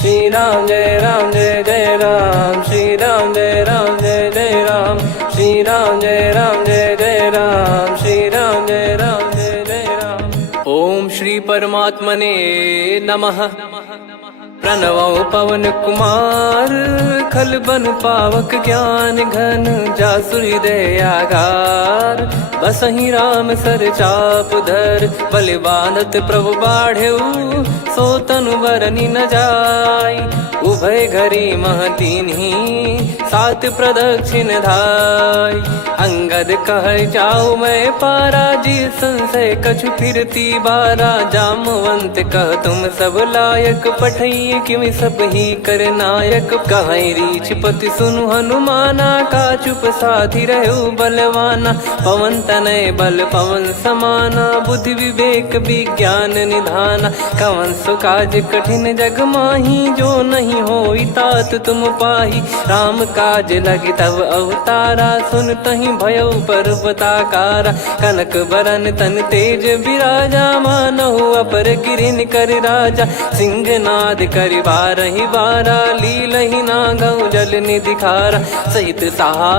श्री राम जय जय राम, श्री राम जय जय राम, श्री राम जय जय राम, श्री राम जय जय राम। ओम श्री परमात्मने नमः। प्रणवो पवन कुमार, खल बन पावक ज्ञान घन, जासु हृदय आगार। बसहि राम सर चाप धर, बलि बांधत प्रभु बाढ़ेऊ, सो तनु बरनि न जाय। उभय घरी महतीन्ही, सात प्रदक्षिण धाय। अंगद कह जाऊ मैं पारा, जी संशय कछु फिरती बारा। जामवंत कह तुम सब लायक, पठई किमि सब ही कर नायक। कहीं रीछ पति सुनु हनुमाना, का चुप साधि रहु बलवाना। पवन तनय बल पवन समाना, बुद्धि विवेक विज्ञान निधाना। कवन सो काज कठिन जग माही, जो नहीं होई तात तुम पाही। राम काज लगी तब अवतारा, सुन तहि भयउ पर्वताकारा। कनक बरन तन तेज बिराजा, मानहु अपर गिरिन कर राजा। सिंहनाद करि बारहि बारा, लीलहि नागौ जल निधि खारा। सहित सहाय